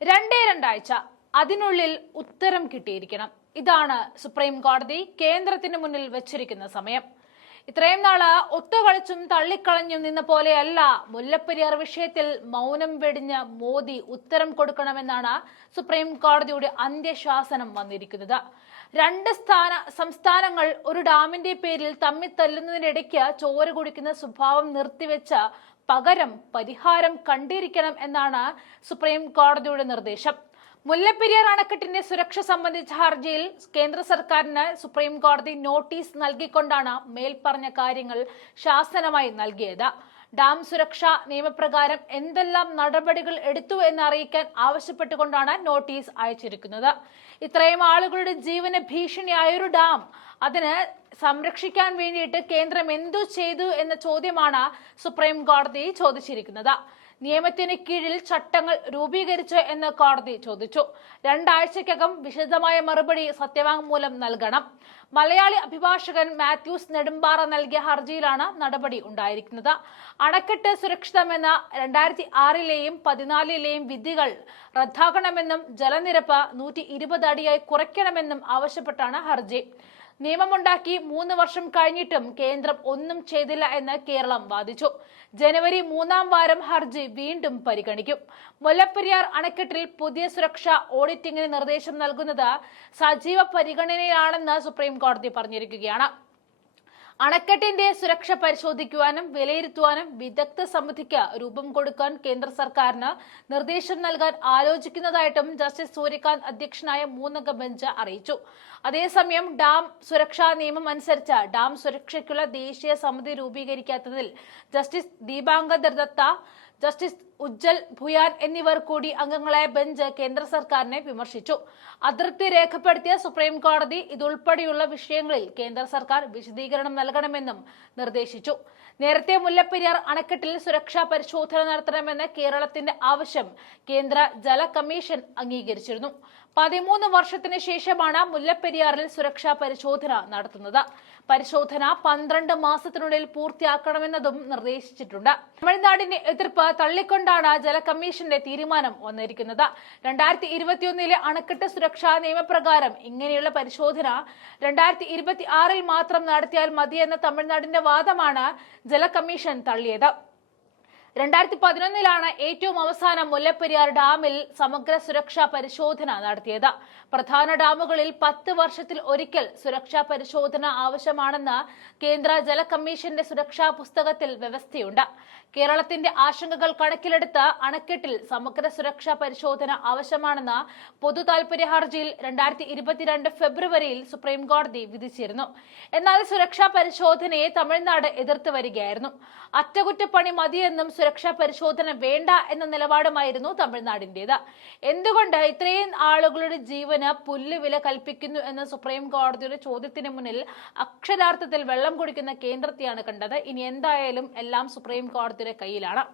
രണ്ടാഴ്ച അതിനുള്ളിൽ ഉത്തരം കിട്ടിയിരിക്കണം. ഇതാണ് സുപ്രീം കോടതി കേന്ദ്രത്തിന് മുന്നിൽ വെച്ചിരിക്കുന്ന സമയം. ഇത്രയും നാള് ഒത്തുകളിച്ചും തള്ളിക്കളഞ്ഞും നിന്ന പോലെയല്ല മുല്ലപ്പെരിയാർ വിഷയത്തിൽ മൗനം വെടിഞ്ഞ് മോദി ഉത്തരം കൊടുക്കണമെന്നാണ് സുപ്രീം കോടതിയുടെ അന്ത്യശാസനം വന്നിരിക്കുന്നത്. രണ്ട് സംസ്ഥാനങ്ങൾ ഒരു ഡാമിന്റെ പേരിൽ തമ്മിൽ തല്ലുന്നതിനിടയ്ക്ക് ചോര കുടിക്കുന്ന സ്വഭാവം നിർത്തിവെച്ച് പകരം പരിഹാരം കണ്ടിരിക്കണം എന്നാണ് സുപ്രീം കോടതിയുടെ നിർദ്ദേശം. മുല്ലപ്പെരിയാർ അണക്കെട്ടിന്റെ സുരക്ഷ സംബന്ധിച്ച ഹർജിയിൽ കേന്ദ്ര സർക്കാരിന് സുപ്രീം കോടതി നോട്ടീസ് നൽകിക്കൊണ്ടാണ് മേൽപ്പറഞ്ഞ കാര്യങ്ങൾ ശാസനമായി നൽകിയത്. ഡാം സുരക്ഷാ നിയമപ്രകാരം എന്തെല്ലാം നടപടികൾ എടുത്തു എന്ന് അറിയിക്കാൻ ആവശ്യപ്പെട്ടുകൊണ്ടാണ് നോട്ടീസ് അയച്ചിരിക്കുന്നത്. ഇത്രയും ആളുകളുടെ ജീവന് ഭീഷണിയായൊരു ഡാം, അതിന് സംരക്ഷിക്കാൻ വേണ്ടിയിട്ട് കേന്ദ്രം എന്തു ചെയ്തു എന്ന ചോദ്യമാണ് സുപ്രീം കോടതി ചോദിച്ചിരിക്കുന്നത്. നിയമത്തിന് കീഴിൽ ചട്ടങ്ങൾ രൂപീകരിച്ചു എന്ന് കോടതി ചോദിച്ചു. 2 ആഴ്ചയ്ക്കകം വിശദമായ മറുപടി സത്യവാങ്മൂലം നൽകണം. മലയാളി അഭിഭാഷകൻ മാത്യൂസ് നെടുമ്പാറ നൽകിയ ഹർജിയിലാണ് നടപടി ഉണ്ടായിരിക്കുന്നത്. അണക്കെട്ട് സുരക്ഷിതമെന്ന 2006ലെയും 2014ലെയും വിധികൾ റദ്ദാക്കണമെന്നും ജലനിരപ്പ് 120 അടിയായി കുറയ്ക്കണമെന്നും ആവശ്യപ്പെട്ടാണ് ഹർജി. നിയമമുണ്ടാക്കി 3 വർഷം കഴിഞ്ഞിട്ടും കേന്ദ്രം ഒന്നും ചെയ്തില്ല എന്ന് കേരളം വാദിച്ചു. ജനുവരി 3-ാം വാരം ഹർജി വീണ്ടും പരിഗണിക്കും. മുല്ലപ്പെരിയാർ അണക്കെട്ടിൽ പുതിയ സുരക്ഷാ ഓഡിറ്റിംഗിന് നിർദ്ദേശം നൽകുന്നത് സജീവ പരിഗണനയിലാണെന്ന് സുപ്രീം കോടതി പറഞ്ഞിരിക്കുകയാണ്. അണക്കെട്ടിന്റെ സുരക്ഷ പരിശോധിക്കുവാനും വിലയിരുത്തുവാനും വിദഗ്ധ സമിതിക്ക് രൂപം കൊടുക്കാൻ കേന്ദ്ര സർക്കാരിന് നിർദ്ദേശം നൽകാൻ ആലോചിക്കുന്നതായിട്ടും ജസ്റ്റിസ് സൂര്യകാന്ത് അധ്യക്ഷനായ 3-അംഗ ബെഞ്ച് അറിയിച്ചു. അതേസമയം ഡാം സുരക്ഷാ നിയമം അനുസരിച്ച് ഡാം സുരക്ഷയ്ക്കുള്ള ദേശീയ സമിതി രൂപീകരിക്കാത്തതിൽ ജസ്റ്റിസ് ദീപാങ്കർ ദത്ത, ജസ്റ്റിസ് ഉജ്ജൽ ഭുയാൻ എന്നിവർ കൂടി അംഗങ്ങളായ ബെഞ്ച് കേന്ദ്ര സർക്കാരിനെ വിമർശിച്ചു. അതൃപ്തി രേഖപ്പെടുത്തിയ സുപ്രീം കോടതി ഇതുൾപ്പെടെയുള്ള വിഷയങ്ങളിൽ കേന്ദ്ര സർക്കാർ വിശദീകരണം നൽകണമെന്നും നിർദ്ദേശിച്ചു. നേരത്തെ മുല്ലപ്പെരിയാർ അണക്കെട്ടിൽ സുരക്ഷാ പരിശോധന നടത്തണമെന്ന കേരളത്തിന്റെ ആവശ്യം കേന്ദ്ര ജല കമ്മീഷൻ അംഗീകരിച്ചിരുന്നു. 13 വർഷത്തിന് ശേഷമാണ് മുല്ലപ്പെരിയാറിൽ സുരക്ഷാ പരിശോധന നടത്തുന്നത്. പരിശോധന 12 മാസത്തിനുള്ളിൽ പൂർത്തിയാക്കണമെന്നതും നിർദ്ദേശിച്ചിട്ടുണ്ട്. തമിഴ്നാടിന്റെ എതിർപ്പ് തള്ളിക്കൊണ്ടാണ് ജല കമ്മീഷന്റെ തീരുമാനം വന്നിരിക്കുന്നത്. 2021ലെ അണക്കെട്ട് സുരക്ഷാ നിയമപ്രകാരം ഇങ്ങനെയുള്ള പരിശോധന 2026ൽ മാത്രം നടത്തിയാൽ മതിയെന്ന തമിഴ്നാടിന്റെ വാദമാണ് ജല കമ്മീഷൻ തള്ളിയത്. 2011ലാണ് ഏറ്റവും അവസാനം മുല്ലപ്പെരിയാർ ഡാമിൽ സമഗ്ര സുരക്ഷാ പരിശോധന നടത്തിയത്. പ്രധാന ഡാമുകളിൽ 10 വർഷത്തിൽ ഒരിക്കൽ സുരക്ഷാ പരിശോധന ആവശ്യമാണെന്ന് കേന്ദ്ര ജല കമ്മീഷന്റെ സുരക്ഷാ പുസ്തകത്തിൽ വ്യവസ്ഥയുണ്ട്. കേരളത്തിന്റെ ആശങ്കകൾ കണക്കിലെടുത്ത് അണക്കെട്ടിൽ സമഗ്ര സുരക്ഷാ പരിശോധന ആവശ്യമാണെന്ന് പൊതു താൽപര്യ ഹർജിയിൽ 2022 ഫെബ്രുവരിയിൽ സുപ്രീം കോടതി വിധിച്ചിരുന്നു. എന്നാൽ സുരക്ഷാ പരിശോധനയെ തമിഴ്നാട് എതിർത്ത് വരികയായിരുന്നു. അറ്റകുറ്റപ്പണി മതിയെന്നും സുരക്ഷാ പരിശോധന വേണ്ട എന്ന നിലപാടുമായിരുന്നു തമിഴ്നാടിന്റേത്. എന്തുകൊണ്ട് ഇത്രയും ആളുകളുടെ ജീവന് പുല്ലുവില കൽപ്പിക്കുന്നു എന്ന സുപ്രീം കോടതിയുടെ ചോദ്യത്തിന് മുന്നിൽ അക്ഷരാർത്ഥത്തിൽ വെള്ളം കുടിക്കുന്ന കേന്ദ്രത്തെയാണ് കണ്ടത്. ഇനി എന്തായാലും എല്ലാം സുപ്രീം കോടതിയുടെ കയ്യിലാണ്.